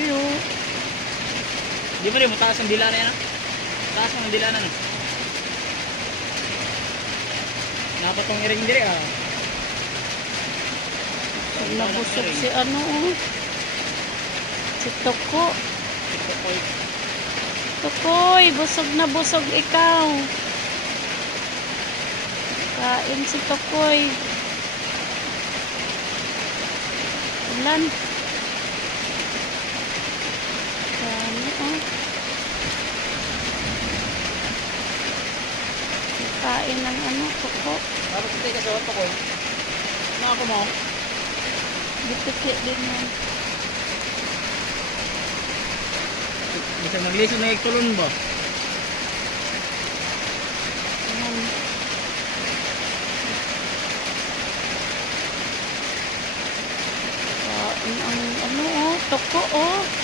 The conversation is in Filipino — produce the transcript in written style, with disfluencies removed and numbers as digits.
Pero, Di ba rin, mataas ang dila na yan? Taas ang dila na. Napatong iring diri ah. nabusog si ano, oh. Si Toko. Ito po Tokoy, busog na busog ikaw. Kain si Tokoy. Ulan. Dami, oh. Kain ng ano, Toko. Tapos hindi ka sa wato ko. Ano ako mo? Bitiki din yan. Bisa nagliso na ikulon ba? Ayan. Kain ang ano, oh. Toko, oh.